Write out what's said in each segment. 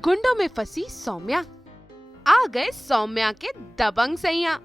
गुंडों में फंसी सौम्या, आ गए सौम्या के दबंग सैया।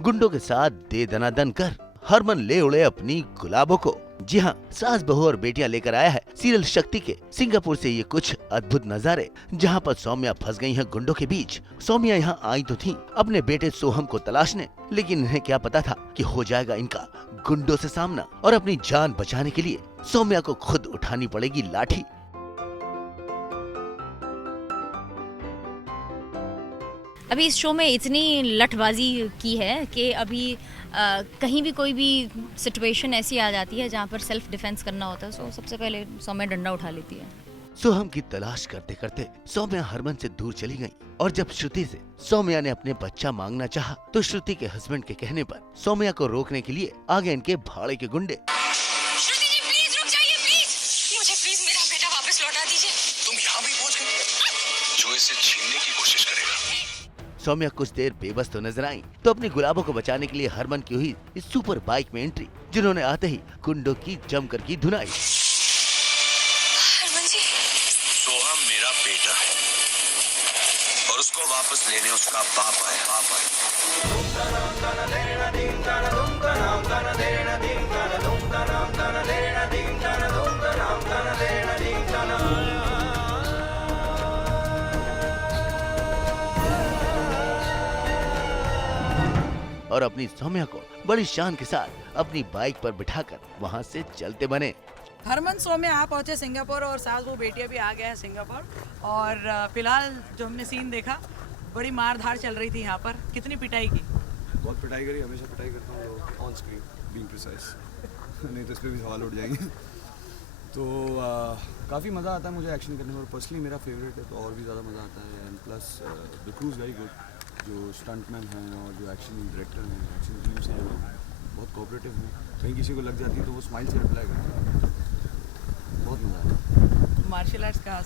गुंडों के साथ दे दनादन कर हरमन ले उड़े अपनी गुलाबों को। जी हाँ, सास बहू और बेटियां लेकर आया है सीरियल शक्ति के सिंगापुर से ये कुछ अद्भुत नजारे, जहाँ पर सौम्या फंस गई है गुंडों के बीच। सौम्या यहाँ आई तो थी अपने बेटे सोहम को तलाशने, लेकिन इन्हें क्या पता था कि हो जाएगा इनका गुंडों से सामना और अपनी जान बचाने के लिए सौम्या को खुद उठानी पड़ेगी लाठी। अभी इस शो में इतनी लठबाजी की है कि अभी कहीं भी कोई भी सिचुएशन ऐसी आ जाती है जहाँ पर सेल्फ डिफेंस करना होता है, सो सबसे पहले सौम्या डंडा उठा लेती है। सोहम की तलाश करते करते सौम्या हरमन से दूर चली गई और जब श्रुति से सौम्या ने अपने बच्चा मांगना चाहा तो श्रुति के हस्बैंड के कहने पर सौम्या को रोकने के लिए आ गए इनके भाड़े के गुंडे। श्रुति जी प्लीज रुक जाइए, प्लीज मुझे प्लीज मेरा बेटा वापस लौटा दीजिए। तुम यहाँ भी पहुँच गई? जो इसे छीनने की कोशिश करेगा। सौम्या कुछ देर बेबस तो नजर आई तो अपनी गुलाबों को बचाने के लिए हरमन की हुई इस सुपर बाइक में एंट्री, जिन्होंने आते ही गुंडों की जमकर की धुनाई। हरमन जी, सोहम मेरा बेटा है और उसको वापस लेने उसका बाप आया। और अपनी सौम्या को बड़ी शान के साथ अपनी बाइक पर बिठाकर वहां से चलते बने। हरमन सौम्या आप पहुंचे सिंगापुर और सास वो बेटिया भी आ गया है सिंगापुर। और फिलहाल जो हमने सीन देखा, बड़ी मार धाड़ चल रही थी यहाँ पर। कितनी पिटाई की? बहुत पिटाई करी, हमेशा पिटाई करता हूँ ऑन स्क्रीन, बीइंग प्रिसाइज। नहीं तो इस पर भी सवाल उठ जाएंगे। तो काफ़ी मज़ा आता है मुझे एक्शन करने में, और पर्सनली मेरा फेवरेट है तो और भी ज़्यादा मज़ा आता है। And plus the crew is very good, जो स्टंटमैन हैं और जो एक्शन डायरेक्टर हैं, एक्शन टीम से लोग बहुत कोऑपरेटिव हैं। कहीं किसी को लग जाती है तो वो स्माइल से रिप्लाई करते हैं। बहुत मज़ा आता है। मार्शल आर्ट्स का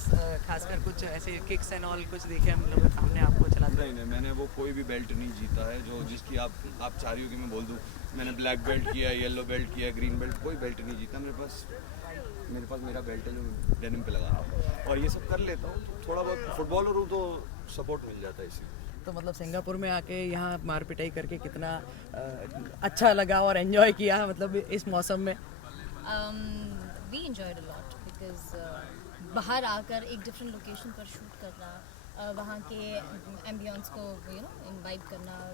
खासकर कुछ ऐसे किक्स एंड ऑल कुछ देखे हम लोग सामने आपको चलाते? नहीं, मैंने वो कोई भी बेल्ट नहीं जीता है जो जिसकी आप चाह रही हो कि मैं बोल दूँ मैंने ब्लैक बेल्ट किया, येलो बेल्ट किया, ग्रीन बेल्ट, कोई बेल्ट नहीं जीता। मेरे पास मेरा बेल्ट है जो डेनिम पे लगा रहा हूँ और ये सब कर लेता हूँ। तो थोड़ा बहुत फुटबॉलर हूँ तो सपोर्ट मिल जाता है इसी। तो मतलब सिंगापुर में आके यहाँ मार पिटाई करके कितना अच्छा लगा और एंजॉय किया मतलब इस मौसम में? We enjoyed a lot because बाहर आकर एक डिफरेंट लोकेशन पर शूट करना, वहाँ के एम्बियंस को इनवाइट करना,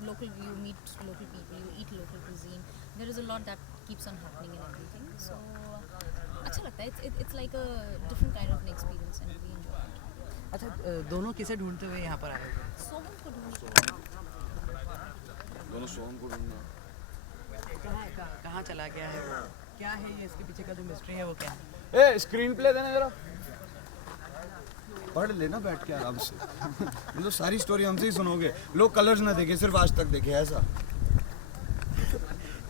local, you meet local people, you eat local cuisine. There is a lot that keeps on happening in everything. So अच्छा लगता है. It's like a different kind of an experience and we enjoy it. अच्छा, दोनों किसे ढूंढते हुए यहाँ पर आए? सोहम को ढूंढते दोनों सोहम को ढूंढना। कहाँ चला गया है वो? क्या है ये, इसके पीछे का जो मिस्ट्री है वो क्या है? ए स्क्रीन प्ले देना जरा, पढ़ लेना बैठ के आराम से। मतलब सारी स्टोरी हमसे ही सुनोगे, लोग कलर्स ना देखे, सिर्फ आज तक देखे ऐसा।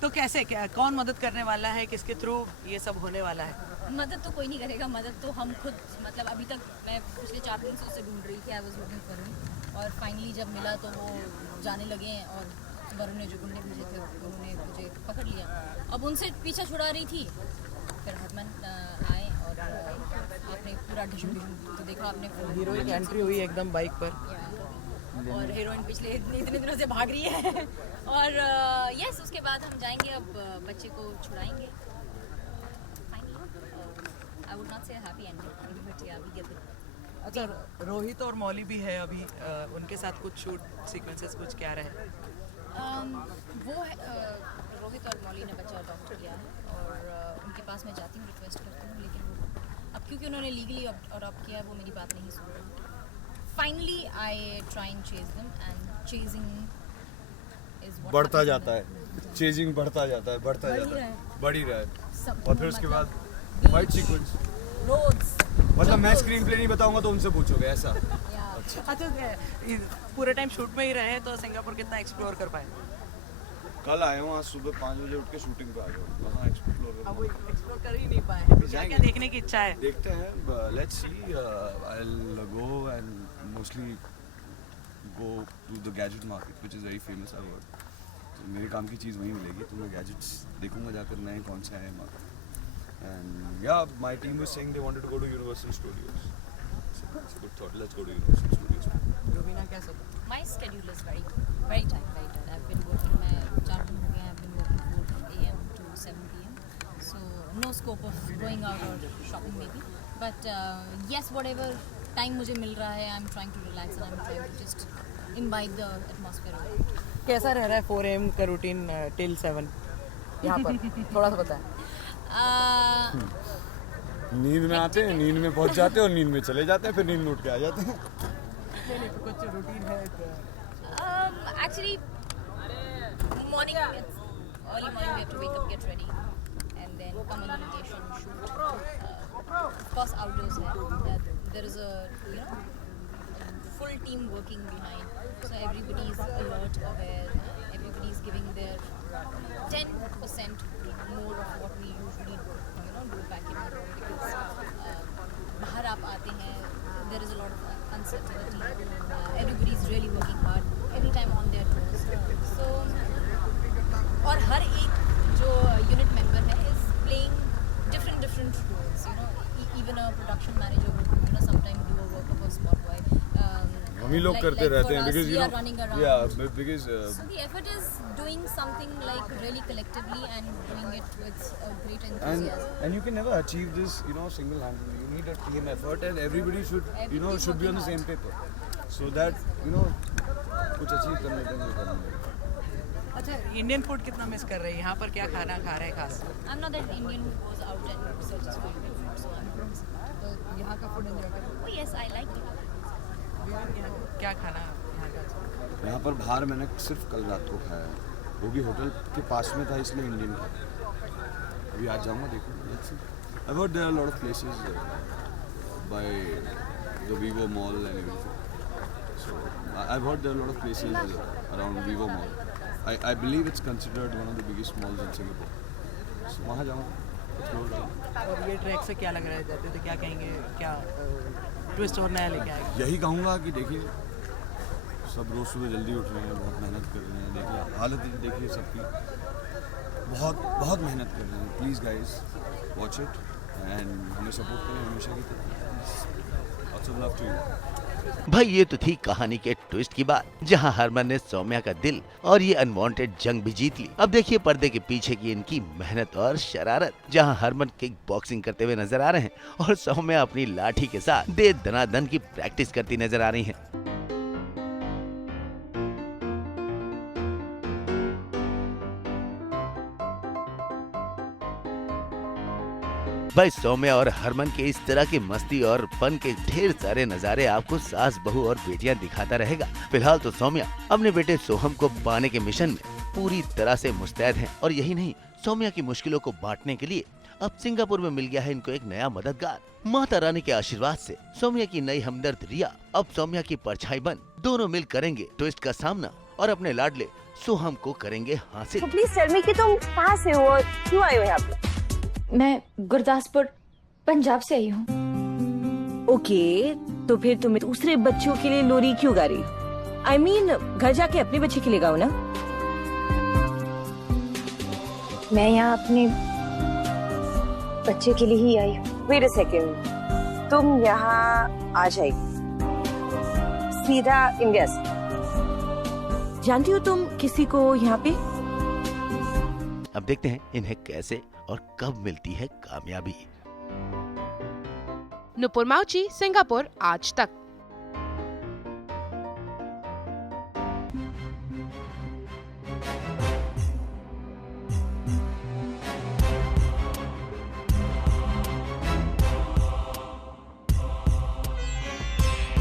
तो कैसे, क्या कौन मदद करने वाला है, किसके थ्रू ये सब होने वाला है? मदद तो कोई नहीं करेगा, मदद तो हम खुद, मतलब अभी तक मैं पिछले 4 दिन से उससे ढूंढ रही थी। I was looking for him और फाइनली जब मिला तो वो जाने लगे और वरुण ने जो गुंडे भेजे थे उन्होंने मुझे पकड़ लिया। अब उनसे पीछा छुड़ा रही थी, फिर हरमन आए और आपने पूरा डिशुम तो देखा आपने। हीरोइन की एंट्री हुई एकदम बाइक पर और हीरोइन पिछले इतने दिनों से भाग रही है और यस उसके बाद हम जाएंगे, अब बच्चे को छुड़ाएंगे। I would not say a happy ending, but yeah, we get it. अच्छा, रोहित और मौली भी है अभी, उनके साथ कुछ शूट सीक्वेंसेस कुछ क्या रहे? वो रोहित और मौली ने बच्चा अडॉप्ट किया है और उनके पास मैं जाती हूँ, रिक्वेस्ट करती हूँ, लेकिन अब क्योंकि उन्होंने लीगली अडॉप्ट किया है वो मेरी बात नहीं सुन रहे। Finally I try and chase them and chasing is बढ़ता जाता है, चेजिंग बढ़ता जाता है, बढ़ ही रहा है। और फिर उसके बाद फाइट सीक्वेंस, रोड्स, मतलब मैं स्क्रीन प्ले नहीं बताऊंगा तो उनसे पूछोगे ऐसा? अच्छा, पूरे टाइम शूट में ही रहे तो सिंगापुर कितना एक्सप्लोर कर पाए? कल आया हूँ, आज सुबह 5 बजे उठ के शूटिंग पे आ गया हूँ। कहाँ एक्सप्लोर अब वो एक्सप्लोर कर ही नहीं पाए क्या जाएंगे। क्या देखने की इच्छा है? देखते हैं, let's see. I will go and mostly go to the gadget market which is very famous I heard. तो मेरे काम की चीज़ वहीं मिलेगी, तो मैं गैजेट्स देखूंगा जाकर नए कौन से हैं market. And yeah my team was saying they wanted to go to Universal Studios. It's a good thought, let's go to Universal Studios. Rubina कैसे? My schedule is very tight. I've been working, मैं 4 दिन हो गए हैं, I've been working 4 AM to 7 PM. So no scope of going out or shopping maybe. But yes, whatever time मुझे मिल रहा है, I'm trying to relax and I'm trying to just imbibe the atmosphere of it. कैसा रह रहा है 4 AM का routine till 7 यहाँ पर? थोड़ा सा बताएं। नींद में आते हैं, नींद में पहुंच जाते हैं और नींद में चले जाते हैं, फिर नींद में उठ के आ जाते हैं। नहीं तो कुछ रूटीन है Actually, morning, early morning we have to wake up, get ready, and then come on the location, shoot. Of course, outdoors hai. There is a full team working behind, so everybody is alert, aware. Everybody is giving their 10% more of what we usually do back in home, because बाहर आप आते हैं, there is a lot of uncertainty. Everybody is really working hard, every time on their toes. So, और हर एक जो unit member है is playing different roles. Even a production manager would sometimes do a work of a spot boy. हम ही लोग करते रहते हैं because we are running around. yeah because So the effort is doing something like really collectively and doing it with a great enthusiasm. and you can never achieve this single handedly. You need a team effort and everybody should Everybody's should be on the working same paper so that कुछ achieve करने के लिए करना है। अच्छा, Indian food कितना miss कर रहे हैं? यहाँ पर क्या खाना खा रहे हैं खास? I'm not that Indian who goes out and searches for Indian food, so I'm not missing. तो यहाँ का फूड एंजॉय करें। Oh yes, I like it. क्या खाना यहाँ का? यहाँ पर बाहर मैंने सिर्फ कल रात को खाया है, वो भी होटल के पास में था इसलिए इंडियन खाया। अभी आज जाऊँगा देखूँगा। I've heard there are a lot of places by the Vivo Mall and everything. So I've heard there are a lot of places around Vivo Mall. I believe it's considered one of the biggest malls in Singapore. So वहाँ जाऊँगा। और ये track से क्या लग रहा है? जाते तो क्या कहेंगे, क्या ट्विस्ट और नया लेके आएगा? यही कहूँगा कि देखिए सब रोज़ सुबह जल्दी उठ रहे हैं, बहुत मेहनत कर रहे हैं। देखिए हालत देखिए सबकी, बहुत मेहनत कर रहे हैं। Please guys watch it and हमें सपोर्ट करें हमेशा की तरह। Lots of love to you. भाई ये तो थी कहानी के ट्विस्ट की बात, जहां हरमन ने सौम्या का दिल और ये अनवांटेड जंग भी जीत ली। अब देखिए पर्दे के पीछे की इनकी मेहनत और शरारत, जहां हरमन किक बॉक्सिंग करते हुए नजर आ रहे हैं और सौम्या अपनी लाठी के साथ दे दनादन की प्रैक्टिस करती नजर आ रही हैं। भाई सौम्या और हरमन के इस तरह की मस्ती और फन के ढेर सारे नजारे आपको सास बहू और बेटियां दिखाता रहेगा। फिलहाल तो सौम्या अपने बेटे सोहम को पाने के मिशन में पूरी तरह से मुस्तैद हैं और यही नहीं, सौम्या की मुश्किलों को बांटने के लिए अब सिंगापुर में मिल गया है इनको एक नया मददगार। माता रानी के आशीर्वाद से सौम्या की नई हमदर्द रिया अब सौम्या की परछाई बन दोनों मिल करेंगे ट्विस्ट का सामना और अपने लाडले सोहम को करेंगे हासिल। प्लीज टेल मी कि तुम कहाँ से हो और क्यों आए हो यहाँ पे? मैं गुरदासपुर पंजाब से आई हूँ। ओके, तो फिर तुम्हें दूसरे बच्चों के लिए लोरी क्यों गा रही हो? I mean, घर जाके अपने बच्चे के लिए गाओ ना। मैं यहाँ अपने बच्चे के लिए ही आई हूँ। वेट अ सेकेंड, तुम यहाँ आ जाएगी सीधा इंडिया से? जानती हो तुम किसी को यहाँ पे? अब देखते हैं इन्हें कैसे और कब मिलती है कामयाबी। नुपुर माउची, सिंगापुर आज तक।